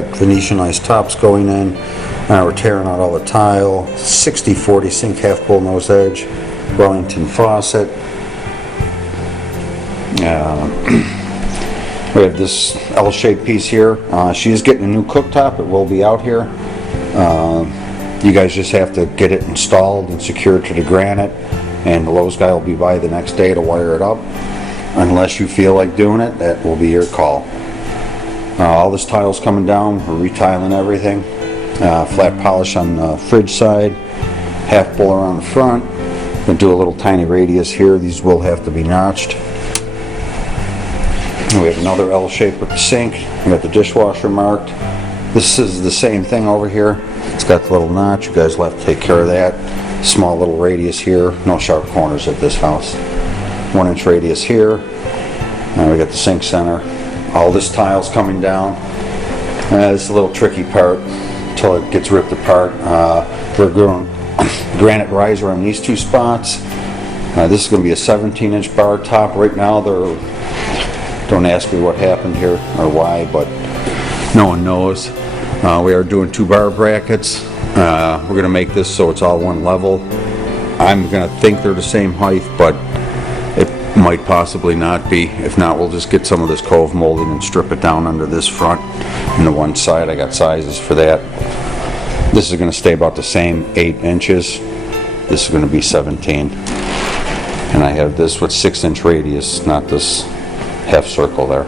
got Venetian Ice tops going in. We're tearing out all the tile. 60/40 sink half bullnose edge. Wellington faucet. We have this L-shaped piece here. She is getting a new cooktop. It will be out here. You guys just have to get it installed and secured to the granite, and the Lowe's guy will be by the next day to wire it up. Unless you feel like doing it, that will be your call. All this tile's coming down. We're retiling everything. Flat polish on the fridge side, half bull around the front. Gonna do a little tiny radius here. These will have to be notched. And we have another L shape with the sink. We got the dishwasher marked. This is the same thing over here. It's got the little notch. You guys will have to take care of that. Small little radius here. No sharp corners at this house. 1-inch radius here. Now we got the sink center. All this tile's coming down. This is a little tricky part until it gets ripped apart. We're going granite riser on these two spots. This is going to be a 17-inch bar top. Right now, don't ask me what happened here or why, but no one knows. We are doing 2 bar brackets. We're going to make this so it's all one level. I'm going to think they're the same height, but it might possibly not be. If not, we'll just get some of this cove molding and strip it down under this front and the one side. I got sizes for that. This is going to stay about the same, 8 inches. This is going to be 17. And I have this with 6-inch radius, not this half circle there.